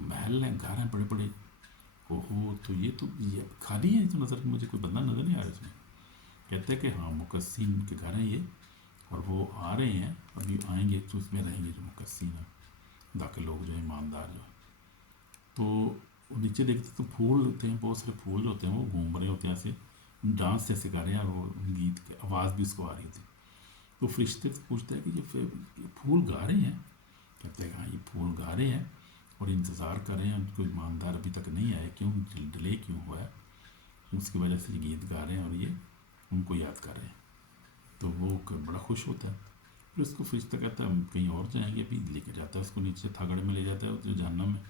محل ہیں, گھر ہیں بڑے بڑے. اوہو, تو یہ خالی ہے, تو نظر مجھے کوئی بندہ نظر نہیں آ رہا اس میں. کہتے ہیں کہ ہاں مقصین کے گھر ہیں یہ, اور وہ آ رہے ہیں, ابھی آئیں گے تو اس میں رہیں گے جو مقصین ہیں, باقی لوگ جو ایماندار جو ہیں. تو نیچے دیکھتے تو پھول ہوتے ہیں, بہت سارے پھول ہوتے ہیں, وہ گھوم رہے ہوتے ہیں ایسے ڈانس جیسے کر رہے ہیں, اور وہ گیت کی آواز بھی اس کو آ رہی ہوتی ہے. تو فرشتے سے پوچھتے ہیں کہ یہ پھول گا رہے ہیں. کہتے ہیں کہ ہاں یہ پھول گا رہے ہیں اور انتظار کر رہے ہیں, کوئی ایماندار ابھی تک نہیں آئے, کیوں ڈیلے کیوں ہوا ہے, اس کی وجہ سے یہ گیت گا رہے ہیں اور یہ ان کو یاد کر رہے ہیں. تو وہ بڑا خوش ہوتا ہے. پھر اس کو فرشتہ کہتا ہے ہم کہیں اور جائیں گے, ابھی لے کے جاتا ہے اس کو نیچے تھگڑ میں لے جاتا ہے, جو جہنم میں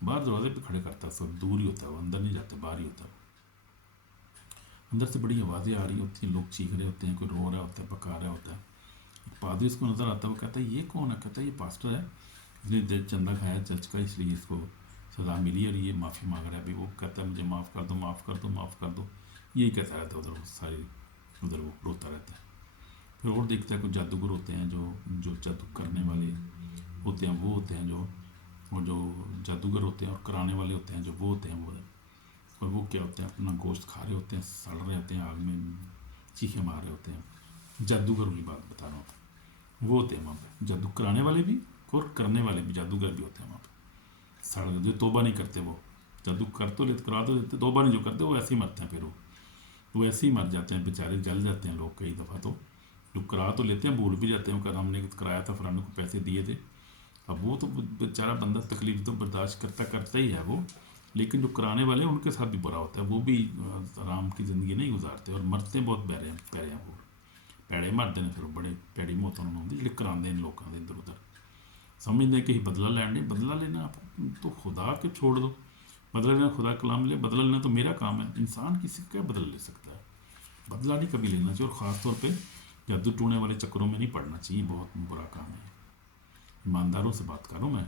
باہر دروازے پہ کھڑے کرتا ہے, سب دور ہی ہوتا ہے, وہ اندر نہیں جاتا, باہر ہی ہوتا ہے. اندر سے بڑی آوازیں آ رہی ہوتی ہیں, لوگ چیخ رہے ہوتے ہیں, کوئی رو رہا ہوتا ہے, پکا رہا ہوتا ہے. ایک پادری اس کو نظر آتا ہے, وہ کہتا ہے یہ کون ہے, کہتا ہے یہ پاسٹر ہے, اس نے چندہ کھایا چرچ کا, اس لیے اس کو سزا ملی اور یہ معافی مانگ رہا ہے. ابھی وہ کہتا ہے مجھے معاف کر دو, معاف کر دو, معاف کر دو, یہی کہتا رہتا ہے ادھر, ساری ادھر وہ روتا رہتا ہے. پھر اور دیکھتا ہے کچھ جادوگر ہوتے ہیں, جو جادو کرنے والے ہوتے ہیں وہ ہوتے ہیں, جو جادوگر ہوتے ہیں اور کرانے والے ہوتے ہیں جو وہ ہوتے ہیں وہ. اور وہ کیا ہوتے ہیں, اپنا گوشت کھا رہے ہوتے ہیں, سڑ رہے ہوتے ہیں آگ میں, چیخیں مار رہے ہوتے ہیں. جادوگر کی بات بتا رہا ہوں, وہ ہوتے ہیں وہاں پہ جادو کرانے والے بھی اور کرنے والے بھی, جادوگر بھی ہوتے ہیں وہاں پہ. سڑ جو توبہ نہیں کرتے, وہ جادو کر تو لیتے, کرا تو لیتے, توبہ نہیں جو کرتے وہ ایسے ہی مرتے ہیں. پھر وہ ایسے ہی مر جاتے ہیں بیچارے, جل جاتے ہیں لوگ کئی دفعہ. تو جو کرا تو لیتے ہیں بھول بھی جاتے ہیں, ہم نے کرایا تھا, فلانے کو پیسے دیے تھے. اب وہ تو بیچارہ بندہ تکلیف تو برداشت کرتا ہی ہے وہ, لیکن جو کرانے والے ہیں ان کے ساتھ بھی برا ہوتا ہے, وہ بھی آرام کی زندگی نہیں گزارتے اور مرتے ہیں بہت پیڑے ہیں وہ, پیڑے مرتے ہیں. پھر بڑے پیڑی موتوں میں ہوتی جی کرانے ہیں لوگوں کے ادھر ادھر, سمجھتے ہیں کہ بدلہ لینا, بدلہ لینا آپ تو خدا کے چھوڑ دو, بدلہ لینا خدا کلام لے, بدلہ لینا تو میرا کام ہے. انسان کسی کا بدلہ لے سکتا ہے, بدلہ نہیں کبھی لینا چاہیے. اور خاص طور پہ جادو ٹونے والے چکروں میں نہیں پڑنا چاہیے, بہت برا کام ہے. ایمانداروں سے بات کروں میں,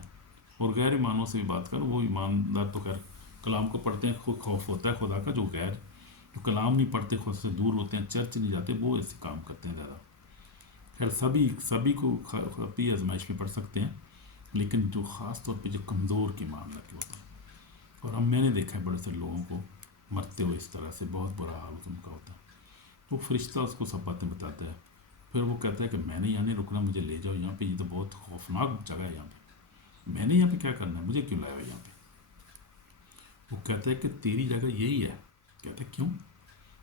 اور غیر ایمانوں سے بھی بات کروں. وہ ایماندار تو خیر کلام کو پڑھتے ہیں, خود خوف ہوتا ہے خدا کا. جو کلام نہیں پڑھتے, خود سے دور ہوتے ہیں, چرچ نہیں جاتے, وہ ایسے کام کرتے ہیں زیادہ. خیر سبھی کو اپنی آزمائش میں پڑھ سکتے ہیں, لیکن جو خاص طور پہ جو کمزور کی معاملہ کے ہوتا ہے. اور میں نے دیکھا ہے بڑے سے لوگوں کو مرتے ہوئے اس طرح سے, بہت برا حال ان کا ہوتا ہے. تو فرشتہ اس کو سب باتیں بتاتا ہے. پھر وہ کہتا ہے کہ میں نے یہاں نہیں رکنا, مجھے لے جاؤ یہاں پہ, یہ تو بہت خوفناک جگہ ہے یہاں پہ, میں نے یہاں پہ کیا کرنا ہے, مجھے کیوں لایا ہوا یہاں پہ. وہ کہتا ہے کہ تیری جگہ یہی ہے. کہتا ہے کیوں,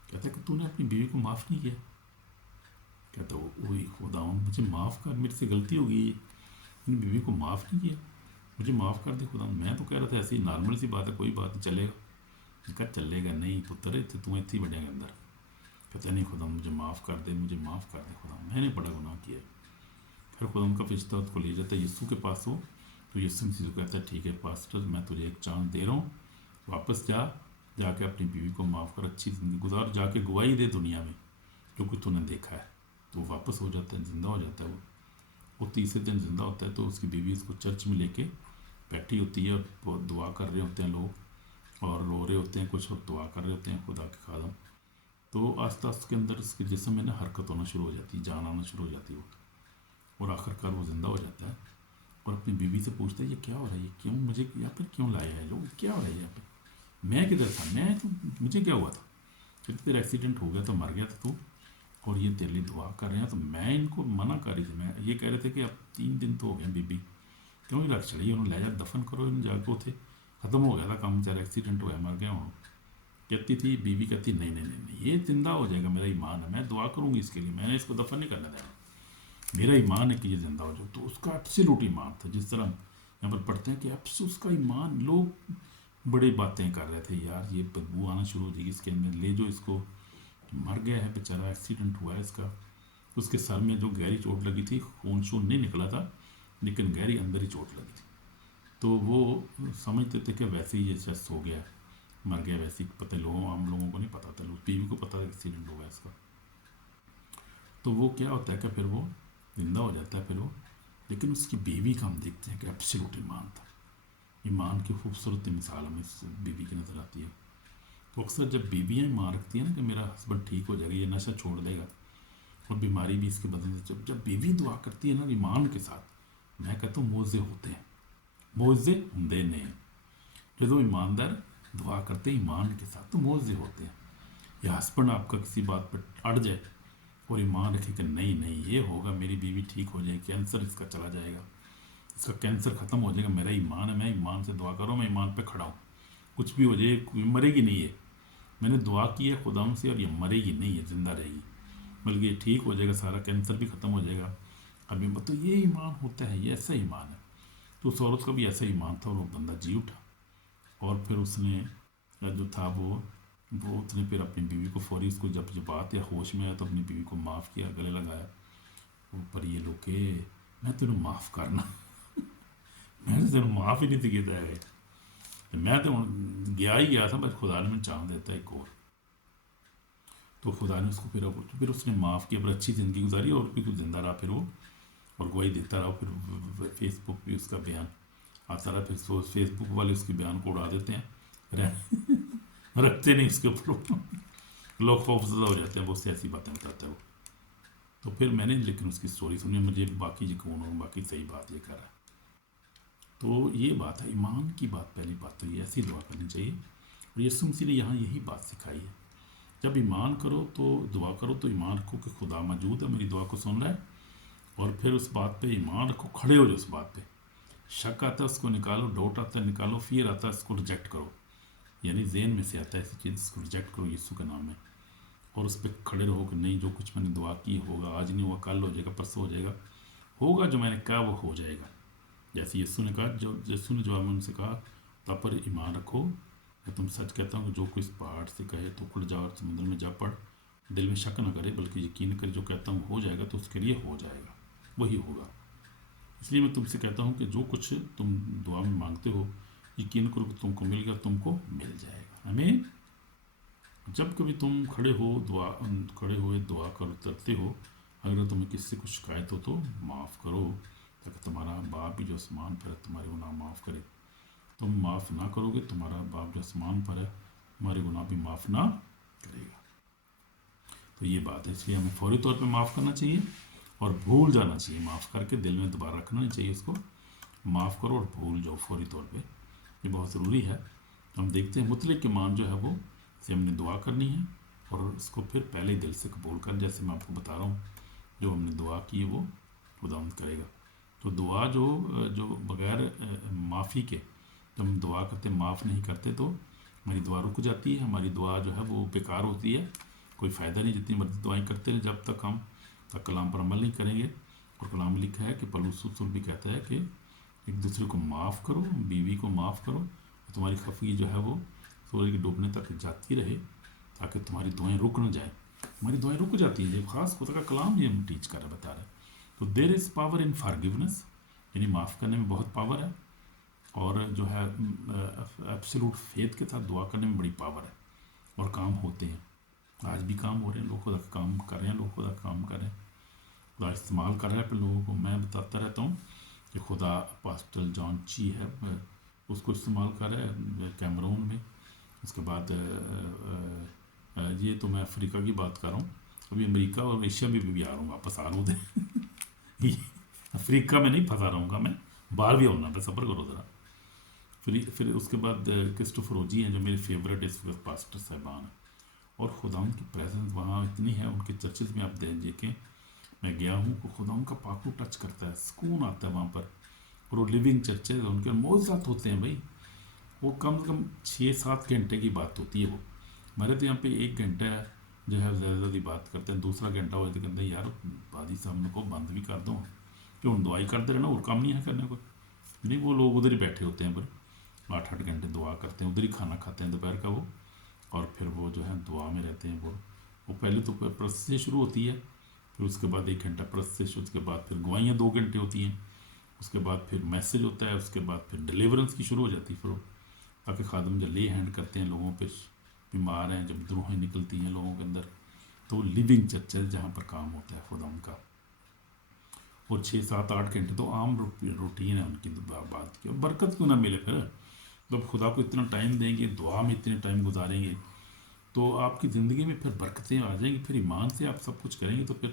کہتا ہے کہ تو نے اپنی بیوی کو معاف نہیں کیا. کہتا ہے وہی خدا مجھے معاف کر, میرے سے غلطی ہو گئی, اپنی بیوی کو معاف نہیں کیا, مجھے معاف کر دے خدا. میں تو کہہ رہا تھا ایسی نارمل سی بات ہے, کوئی بات نہیں, چلے گا. کہا چلے گا نہیں پتر, تم اتنے ہی بڑھے گا اندر. کہتا نہیں خدا مجھے معاف کر دے, مجھے معاف کر دے خدا, میں نے بڑا گناہ کیا. پھر خدا ان کا فرشتہ اس کو لے جاتا ہے یسوع کے پاس. ہو تو یسوع مسیح کو کہتا ہے ٹھیک ہے پاسٹر, میں تجھے ایک چانس دے رہا ہوں, واپس جا کے اپنی بیوی کو معاف کر, اچھی زندگی گزار, جا کے گواہی دے دنیا میں جو کچھ تو نے دیکھا ہے. تو وہ واپس ہو جاتا ہے, زندہ ہو جاتا ہے. وہ تیسرے دن زندہ ہوتا ہے. تو اس کی بیوی اس کو چرچ میں لے کے بیٹھی ہوتی ہے, اور بہت دعا کر رہے ہوتے ہیں لوگ, اور رو رہے ہوتے ہیں کچھ, اور دعا کر رہے ہوتے ہیں خدا کے خادم. تو آہستہ آہستہ کے اندر اس کے جسم میں حرکت ہونا شروع ہو جاتی ہے, جان آنا شروع ہو جاتی ہے. اور آخرکار وہ زندہ ہو جاتا ہے, اور اپنی بیوی سے پوچھتا ہے یہ کیا ہو رہا ہے, یہ کیوں مجھے یہاں پہ کیوں لایا ہے لوگ, کیا ہو رہا ہے یہاں پہ, میں کدھر تھا, میں تو مجھے کیا ہوا تھا, کہ تیرا ایکسیڈنٹ ہو گیا تو مر گیا تھا تو, اور یہ تیرے لیے دعا کر رہے ہیں. تو میں ان کو منع کر رہی تھی, میں یہ کہہ رہے تھے کہ اب 3 دن تو ہو گئے بیبی, کیوں نہیں رکھ چڑھی, انہوں لے جا دفن کرو, انہوں جا کے تھے, ختم ہو گیا تھا کام, بیچارا ایکسیڈنٹ ہوا ہے مر گیا ہوں. کہتی تھی بیوی, کہتی نہیں نہیں نہیں نہیں, یہ زندہ ہو جائے گا, میرا ایمان ہے, میں دعا کروں گی اس کے لیے, میں نے اس کو دفن نہیں کرنا دینا, میرا ایمان ہے کہ یہ زندہ ہو جائے. تو اس کا ایبسولوٹ ایمان تھا, جس طرح یہاں پر پڑھتے ہیں کہ اس کا ایمان. لوگ بڑی باتیں کر رہے تھے, یار یہ بدبو آنا شروع ہو جائے گی اس کے اندر, لے جو اس کو, مر گیا ہے بیچارہ, ایکسیڈنٹ ہوا ہے اس کا. اس کے سر میں جو گہری چوٹ لگی تھی, خون شون نہیں نکلا تھا, لیکن گہری اندر ہی چوٹ لگی تھی. تو وہ سمجھتے تھے کہ ویسے ہی یہ شخص ہو گیا, مر گیا ویسے ہی. پتہ عام لوگوں کو نہیں پتا تھا, بیوی کو پتا تھا ایکسیڈنٹ ہو گیا اس کا. تو وہ کیا ہوتا ہے کہ پھر وہ زندہ ہو جاتا ہے. پھر وہ, لیکن اس کی بیوی کا ہم دیکھتے ہیں کہ ایبسولوٹ ایمان تھا. ایمان کی خوبصورت مثال ہمیں اس بیوی کی نظر آتی ہے. تو اکثر جب بیویاں ایمان رکھتی ہیں نا کہ میرا ہسبینڈ ٹھیک ہو جائے گا, یہ نشہ چھوڑ دے گا, اور بیماری بھی اس کے بدن سے, جب بیوی دعا کرتی ہے نا ایمان کے ساتھ, میں کہتا ہوں معجزے ہوتے ہیں, معجزے ہوندے نے. جو ایماندار دعا کرتے ہیں ایمان کے ساتھ تو معاوضے ہوتے ہیں. یا ہسبینڈ آپ کا کسی بات پر اڑ جائے اور ایمان رکھے کہ نہیں نہیں یہ ہوگا، میری بیوی ٹھیک ہو جائے گی، کینسر اس کا چلا جائے گا، اس کا کینسر ختم ہو جائے گا، میرا ایمان ہے، میں ایمان سے دعا کروں، میں ایمان پہ کھڑا ہوں، کچھ بھی ہو جائے مرے گی نہیں ہے، میں نے دعا کی ہے خدا سے اور یہ مرے گی نہیں ہے، زندہ رہے گی، بلکہ یہ ٹھیک ہو جائے گا، سارا کینسر بھی ختم ہو جائے گا. ابھی تو یہ ایمان ہوتا ہے، یہ ایسا ایمان ہے. تو اس عورت کا بھی ایسا ایمان تھا اور وہ بندہ جی اٹھا. اور پھر اس نے جو تھا وہ اس نے پھر اپنی بیوی کو فوری، اس کو جب یہ بات یا ہوش میں آیا تو اپنی بیوی کو معاف کیا، گلے لگایا. پر یہ لوگ کہ میں تینوں معاف کرنا میں نے تینوں معاف ہی نہیں تھی کیتا ہے، میں تو گیا ہی گیا تھا، بس خدا نے میں چاند دیتا ایک اور. تو خدا نے اس کو پھر اس نے معاف کیا، پر اچھی زندگی گزاری اور پھر زندہ رہا پھر وہ، اور گواہی دیتا رہا. پھر فیس بک پہ اس کا بیان آتا رہا. پھر فیس بک والے اس کے بیان کو اڑا دیتے ہیں، رکھتے نہیں اس کے اوپر، لوگ خوفزدہ ہو جاتے ہیں، بہت سی ایسی باتیں بتاتا ہے وہ. تو پھر میں نے لیکن اس کی سٹوری سنی، مجھے باقی یقین ہو باقی صحیح بات یہ کر رہا ہے. تو یہ بات ہے ایمان کی بات. پہلی بات تو یہ ایسی دعا کرنی چاہیے، اور یسوع مسیح نے یہاں یہی بات سکھائی ہے. جب ایمان کرو تو دعا کرو تو ایمان رکھو کہ خدا موجود ہے، میری دعا کو سن رہا ہے. اور پھر اس بات پہ ایمان رکھو، کھڑے ہو جاؤ اس بات پہ. شک آتا ہے اس کو نکالو، ڈاؤٹ آتا ہے نکالو، فیئر آتا ہے اس کو ریجیکٹ کرو. یعنی ذہن میں سے آتا ہے ایسی چیز، اس کو ریجیکٹ کرو یسوع کے نام میں، اور اس پہ کھڑے رہو کہ نہیں، جو کچھ میں نے دعا کی ہوگا، آج نہیں ہوا کل ہو جائے گا، پرسوں ہو جائے گا، ہوگا جو میں نے کہا وہ ہو جائے گا. جیسے یسوع نے کہا، یسوع نے جواب میں ان سے کہا تب پر ایمان رکھو، میں تم سچ کہتا ہوں کہ جو کوئی اس پہاڑ سے کہے تو اکڑ جا اور سمندر میں جا پڑ، دل میں شک نہ کرے بلکہ یقین کرے جو کہتا ہوں ہو جائے گا، تو اس کے لیے ہو جائے گا، وہی ہوگا. اس لیے میں تم سے کہتا ہوں کہ جو کچھ تم دعا میں مانگتے ہو یقین کرو کہ تم کو مل گیا، تم کو مل جائے گا. آمین. جب کبھی تم کھڑے ہوئے دعا کرتے ہو، اگر تمہیں کسی سے کچھ شکایت ہو تو معاف کرو، تاکہ تمہارا باپ بھی جو آسمان پر ہے تمہارے گناہ معاف کرے. تم معاف نہ کرو گے، تمہارا باپ جو آسمان پر ہے تمہارے گناہ بھی معاف نہ کرے گا. تو یہ بات ہے، اس لیے ہمیں فوری طور پہ معاف کرنا چاہیے اور بھول جانا چاہیے. معاف کر کے دل میں دوبارہ رکھنا نہیں چاہیے، اس کو معاف کرو اور بھول جاؤ فوری طور پہ. یہ بہت ضروری ہے. ہم دیکھتے ہیں مطلق ایمان جو ہے وہ سے ہم نے دعا کرنی ہے، اور اس کو پھر پہلے ہی دل سے قبول کر، جیسے میں آپ کو بتا رہا ہوں جو ہم نے دعا کی ہے وہ خداوند کرے گا. تو دعا جو بغیر معافی کے ہم دعا کرتے معاف نہیں کرتے تو ہماری دعا رک جاتی ہے، ہماری دعا جو ہے وہ بیکار ہوتی ہے، کوئی فائدہ نہیں. جتنی مرضی دعائیں کرتے ہیں جب تک ہم کلام پر عمل نہیں کریں گے. اور کلام میں لکھا ہے کہ پولس رسول بھی کہتا ہے کہ ایک دوسرے کو معاف کرو، بیوی کو معاف کرو، تمہاری خفگی جو ہے وہ سورج کے ڈوبنے تک جاتی رہے، تاکہ تمہاری دعائیں رک نہ جائیں. ہماری دعائیں رک جاتی ہیں جب خاص خدا کا کلام یہ ہم ٹیچ کر رہا بتا رہا ہے. تو دیر از پاور ان فارگیونیس، یعنی معاف کرنے میں بہت پاور ہے. اور جو ہے ایبسلوٹ فیتھ کے ساتھ دعا کرنے میں بڑی پاور ہے، اور کام ہوتے ہیں. آج بھی کام ہو رہے ہیں، لوگ خدا کا کام کر رہے ہیں، لوگ خدا کا کام کر رہے ہیں، خدا استعمال کر رہا ہے. پھر لوگوں کو میں بتاتا رہتا ہوں کہ خدا پاسٹر جان چی ہے، اس کو استعمال کر رہا ہے کیمرون میں. اس کے بعد یہ تو میں افریقہ کی بات کر رہا ہوں، ابھی امریکہ اور ایشیا میں بھی آ رہا ہوں، واپس آ رہا ہوں. افریقہ میں نہیں پھنسا رہوں گا میں، باہر بھی ہونا پہ سفر کرو ذرا. پھر اس کے بعد کرسٹوفر اوجی ہیں جو میرے فیورٹ اس وقت پاسٹر صاحبان ہیں، اور خدا ان کی پریزنس وہاں اتنی ہے. ان کے چرچز میں آپ دیکھیں، میں گیا ہوں کہ خدا ان کا پاکو ٹچ کرتا ہے، سکون آتا ہے وہاں پر. اور وہ لیونگ چرچز ان کے معجزات ہوتے ہیں بھائی. وہ کم سے کم 6-7 گھنٹے کی بات ہوتی ہے. وہ ہمارے تو یہاں پہ 1 گھنٹہ جو ہے زیادہ زیادہ بات کرتے ہیں، دوسرا گھنٹہ ہوئے تو کہتے ہیں یار بادی صاحب نے کو بند بھی کر دو، کہ ان دعائی کرتے رہنا، اور کام نہیں ہے کرنے کو. نہیں، وہ لوگ ادھر ہی بیٹھے ہوتے ہیں، پر 8-8 گھنٹے دعا کرتے ہیں، ادھر ہی کھانا کھاتے ہیں دوپہر کا وہ، اور پھر وہ جو ہے دعا میں رہتے ہیں. وہ پہلے تو پرس سے شروع ہوتی ہے، پھر اس کے بعد 1 گھنٹہ پرس سے، اس کے بعد پھر گوائیاں 2 گھنٹے ہوتی ہیں، اس کے بعد پھر میسج ہوتا ہے، اس کے بعد پھر ڈیلیورنس کی شروع ہو جاتی ہے. پھر تاکہ خادم جو لے ہینڈ کرتے ہیں لوگوں پہ، بیمار ہیں، جب دروہیں نکلتی ہیں لوگوں کے اندر، تو لیونگ چرچز جہاں پر کام ہوتا ہے خدا ان کا. اور 6-7-8 گھنٹے تو عام روٹین ہے ان کی بات کی. برکت کیوں نہ ملے پھر جب خدا کو اتنا ٹائم دیں گے، دعا میں اتنے ٹائم گزاریں گے، تو آپ کی زندگی میں پھر برکتیں آ جائیں گی. پھر ایمان سے آپ سب کچھ کریں گے تو پھر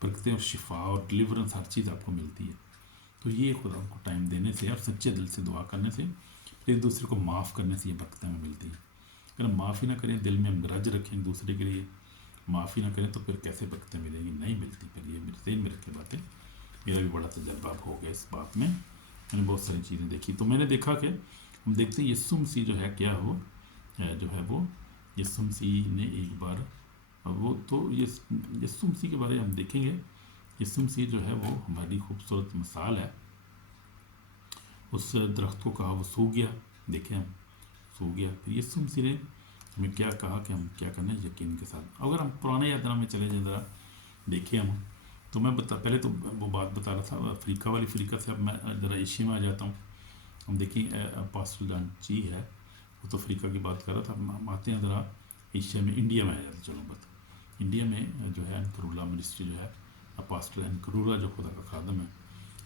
برکتیں اور شفا اور ڈلیورنس ہر چیز آپ کو ملتی ہے. تو یہ خدا کو ٹائم دینے سے اور سچے دل سے دعا کرنے سے ایک دوسرے کو معاف کرنے سے یہ برکتیں ہمیں ملتی ہیں. اگر ہم معافی نہ کریں، دل میں ہم گرج رکھیں ایک دوسرے کے لیے، معافی نہ کریں، تو پھر کیسے برکتیں ملیں گی؟ نہیں ملتی. پھر یہ میرے ذہن میں رکھ کے باتیں، میرا بھی بڑا تجربہ ہو گیا اس بات میں نے بہت ساری چیزیں دیکھی. تو میں نے دیکھا کہ ہم دیکھتے ہیں یسوع مسیح جو ہے کیا ہو جو ہے وہ یسوع مسیح نے ایک بار وہ تو یسوع مسیح کے بارے میں ہم دیکھیں گے. یسوع مسیح جو ہے وہ ہماری خوبصورت مثال ہے. اس درخت کو کہا وہ سو گیا، دیکھیں ہم سو گیا. پھر یسوع مسیح نے ہمیں کیا کہا کہ ہم کیا کرنا ہے یقین کے ساتھ. اگر ہم پرانے یادنامہ میں چلے جائیں ذرا دیکھیں ہم، تو میں پہلے تو وہ بات بتا رہا تھا افریقہ والی فریقہ سے. اب میں ذرا ایشیا میں آ جاتا ہوں. ہم دیکھیں پاسٹر جان جی ہے وہ تو افریقہ کی بات کر رہا تھا. ہم آتے ہیں ذرا ایشیا میں، انڈیا میں آ جاتے. چلو بات انڈیا میں جو ہے انکرولہ منسٹری جو ہے پاسٹر انکرولہ جو خدا کا خادم ہے،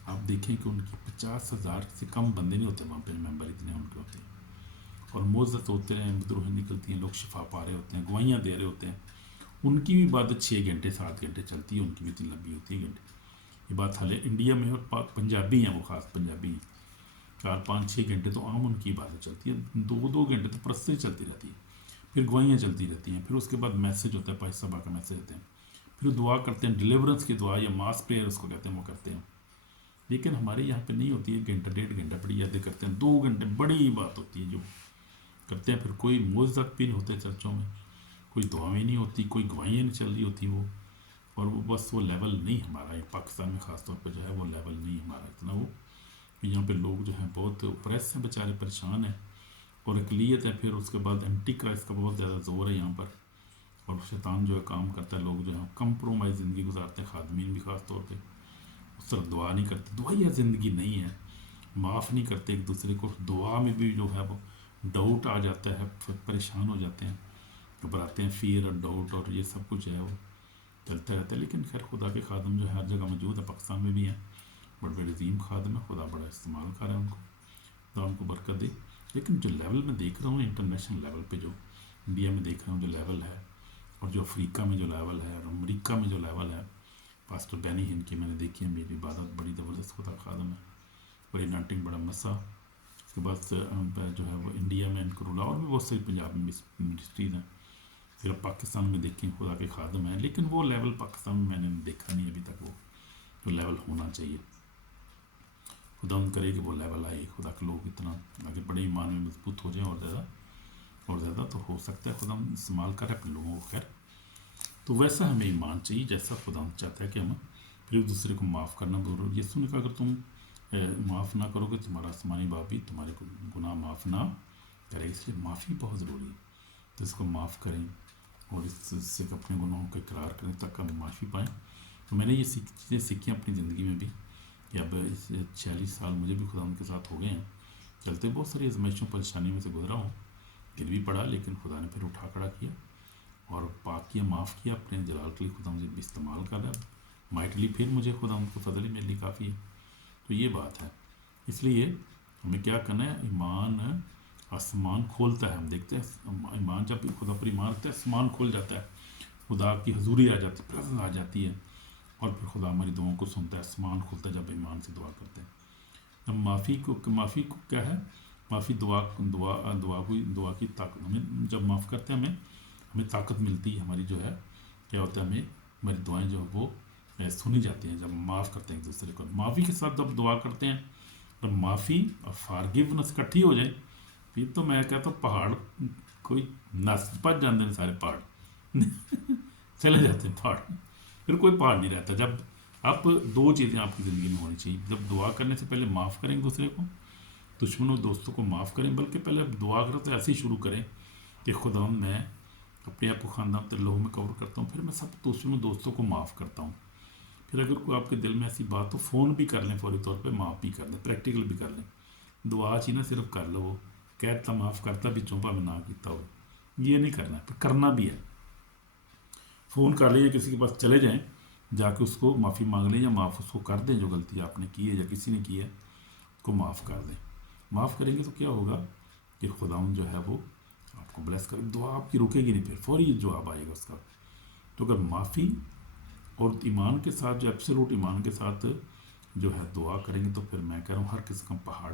آپ دیکھیں کہ ان کی 50,000 سے کم بندے نہیں ہوتے وہاں پہ، ممبر اتنے ان کے ہوتے ہیں. اور معزت ہوتے ہیں، بدروہیں نکلتی ہیں، لوگ شفا پا رہے ہوتے ہیں، گواہیاں دے رہے ہوتے ہیں. ان کی بھی عبادت 6 گھنٹے 7 گھنٹے چلتی ہے، ان کی بھی اتنی لمبی ہوتی ہے گھنٹے. یہ بات حال ہے انڈیا میں. اور پنجابی ہیں وہ، خاص پنجابی ہیں، 4-5-6 گھنٹے تو عام ان کی عبادت چلتی ہے. 2 گھنٹے تو پرستش چلتی رہتی ہے، پھر گواہیاں چلتی رہتی ہیں. پھر اس کے بعد میسج ہوتا ہے، پائی صبح کا میسج ہوتے ہیں. پھر دعا کرتے ہیں، ڈیلیورنس کی دعا یا ماس پریئر اس کو کہتے ہیں، وہ کرتے ہیں. لیکن ہمارے یہاں پہ نہیں ہوتی ہے. 1 گھنٹہ 1.5 گھنٹہ بڑی یادیں کرتے ہیں، 2 گھنٹے بڑی بات ہوتی ہے جو کرتے ہیں. پھر کوئی معزت بھی نہیں ہوتے چرچوں میں، کوئی دعائیں نہیں ہوتی، کوئی گواہیاں نہیں چل رہی ہوتی وہ. اور وہ بس وہ لیول نہیں ہمارا، پاکستان میں خاص طور پہ جو ہے وہ لیول نہیں ہمارا اتنا. وہ یہاں پہ لوگ جو ہیں بہت پریس ہیں، بیچارے پریشان ہیں، اور اقلیت ہے. پھر اس کے بعد اینٹی کرائسٹ کا بہت زیادہ زور ہے یہاں پر، اور شیطان جو ہے کام کرتا ہے. لوگ جو ہے کمپرومائز زندگی گزارتے ہیں، خادمین بھی خاص طور پہ اس طرح دعا نہیں کرتے. دعا یہ زندگی نہیں ہے، معاف نہیں کرتے ایک دوسرے کو. دعا میں بھی جو ہے وہ ڈاؤٹ آ جاتا ہے، پھر پریشان ہو جاتے ہیں، گھبراتے ہیں. فیئر اور ڈاؤٹ اور یہ سب کچھ ہے وہ چلتا رہتا ہے. لیکن خیر خدا کے خادم جو ہے ہر جگہ موجود ہے، پاکستان میں بھی ہیں، بڑے بڑے عظیم خادم ہیں. خدا بڑا استعمال کر رہا ہے ان کو، خدا ان کو برکت دے. لیکن جو لیول میں دیکھ رہا ہوں انٹرنیشنل لیول پہ، جو انڈیا میں دیکھ رہا ہوں جو لیول ہے، اور جو افریقہ میں جو لیول ہے، اور امریکہ میں جو لیول ہے، پاسٹر بینی ہن کی میں نے دیکھی ہے. میری عبادت بڑی زبردست خدا خادم ہے، بڑی ناٹنگ، بڑا مسا. اس کے بعد جو ہے وہ انڈیا میں انکرولہ، اور بھی بہت ساری پنجاب میں منسٹریز ہیں. پھر اب پاکستان میں دیکھیں خدا کے خادم ہیں، لیکن وہ لیول پاکستان میں نے دیکھا نہیں ابھی تک. وہ لیول ہونا چاہیے. خدا ان کرے کہ وہ لیول آئے، خدا کے لوگ اتنا آگے بڑے ایمان میں مضبوط ہو جائیں، اور زیادہ تو ہو سکتا ہے خدا استعمال کرے اپنے لوگوں کو. خیر تو ویسا ہمیں ایمان چاہیے جیسا خدا چاہتا ہے کہ ہم پھر ایک دوسرے کو معاف کرنا. ضرور یسوع نے کہا اگر تم معاف نہ کرو گے، تمہارا آسمانی باپ بھی تمہارے کو گناہ معاف نہ کرے. اس لیے معافی بہت ضروری ہے. تو اس کو معاف کریں اور اس سے اپنے گناہوں کا اقرار کریں تاکہ ہم معافی پائیں. تو میں نے یہ چیزیں سیکھی اپنی زندگی میں بھی، کہ اب 46 سال مجھے بھی خدا ان کے ساتھ ہو گئے ہیں. چلتے بہت ساری آزمائشوں پریشانیوں میں سے گزرا ہوں، گر بھی پڑا، لیکن خدا نے پھر اٹھا کھڑا کیا اور پاک کیا، معاف کیا. اپنے جلال کے لیے خدا مجھے بھی استعمال کر رہا ہے مائٹلی. پھر مجھے خدا ان کو فضل ہی میرے لیے کافی ہے. تو یہ بات ہے. اس لیے ہمیں کیا کرنا ہے؟ ایمان آسمان کھولتا ہے. ہم دیکھتے ہیں ایمان جب خدا پر ایمان رکھتا ہے، آسمان کھول جاتا ہے، خدا کی حضوری آ جاتی ہے، پریزنس آ جاتی ہے، اور پھر خدا ہماری دعاؤں کو سنتا ہے. آسمان کھلتا ہے جب ایمان سے دعا کرتے ہیں. اب معافی کو کیا ہے؟ معافی دعا کی طاقت. ہمیں جب معاف کرتے ہیں ہمیں طاقت ملتی ہے. ہماری جو ہے کیا ہوتا ہے، ہماری دعائیں جو ہے وہ سنی جاتی ہیں جب ہم معاف کرتے ہیں ایک دوسرے کو. معافی کے ساتھ جب دعا کرتے ہیں، جب معافی اور فارگیونس اکٹھی ہو جائیں، پھر تو میں کہتا ہوں پہاڑ کوئی نس پچ جاتے ہیں، سارے پہاڑ چلے جاتے ہیں پہاڑ. پھر کوئی پہاڑ نہیں رہتا. جب آپ 2 چیزیں آپ کی زندگی میں ہونی چاہیے. جب دعا کرنے سے پہلے معاف کریں ایک دوسرے کو، دشمنوں دوستوں کو معاف کریں. بلکہ پہلے دعا کریں تو ایسے ہی شروع کریں کہ خدا میں اپنے آپ کو خاندان تیرے لوگوں میں کور کرتا ہوں، پھر میں سب دشمنوں دوستوں کو معاف کرتا ہوں. پھر اگر کوئی آپ کے دل میں ایسی بات ہو، فون بھی کر لیں فوری طور پہ، معاف بھی کر لیں، پریکٹیکل بھی کر لیں. دعا چی نہ صرف کر لو، کہتا معاف کرتا بھی چونپا میں نہ کیتا ہو، یہ نہیں کرنا. پھر کرنا بھی ہے. فون کر لیں یا کسی کے پاس چلے جائیں، جا کے اس کو معافی مانگ لیں، یا معاف اس کو کر دیں. جو غلطی آپ نے کی ہے یا کسی نے کی ہے اس کو معاف کر دیں. معاف کریں گے تو کیا ہوگا کہ خداوند جو ہے وہ آپ کو بلیس کرے. دعا آپ کی رکے گی نہیں، پھر فوری جواب آئے گا اس کا. تو اگر معافی اور ایمان کے ساتھ، جو ایبسولوٹ ایمان کے ساتھ جو ہے دعا کریں گے، تو پھر میں کہہ رہا ہوں ہر قسم کا پہاڑ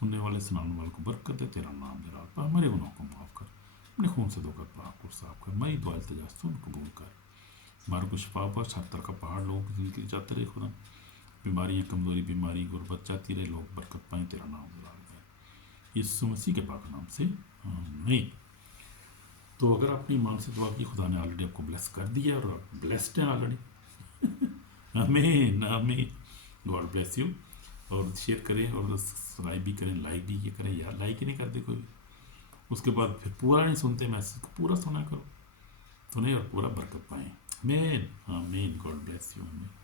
سننے والے سنانے والے کو برکت دے، تیرا نام جلال پا، ہمارے گناہوں کو معاف کر، اپنے خون سے دھو کر پاک اور صاف کر، میں دعا التجا سن قبول کر، ہمارے کو شفا بخش، ہر طرح کا پہاڑ لوگوں کی زندگی جاتے رہے خدا، بیماریاں کمزوری بیماری غربت جاتی رہے، لوگ برکت پائیں، تیرا نام جلال پائیں، یسوع مسیح کے پاک نام سے آمین۔ تو اگر آپ نے ایمان سے دعا کی، خدا نے آلریڈی آپ کو بلیس کر دیا اور آپ بلیسڈ ہیں آلریڈی۔ آمین آمین، گاڈ بلیس یو۔ اور شیئر کریں اور سبسکرائب بھی کریں، لائک بھی یہ کریں، یار لائک ہی نہیں کرتے کوئی، اس کے بعد پھر پورا نہیں سنتے، میسج کو پورا سنا کرو، سنیں اور پورا برکت پائیں۔ آمین آمین، گاڈ بلیس یو، آمین۔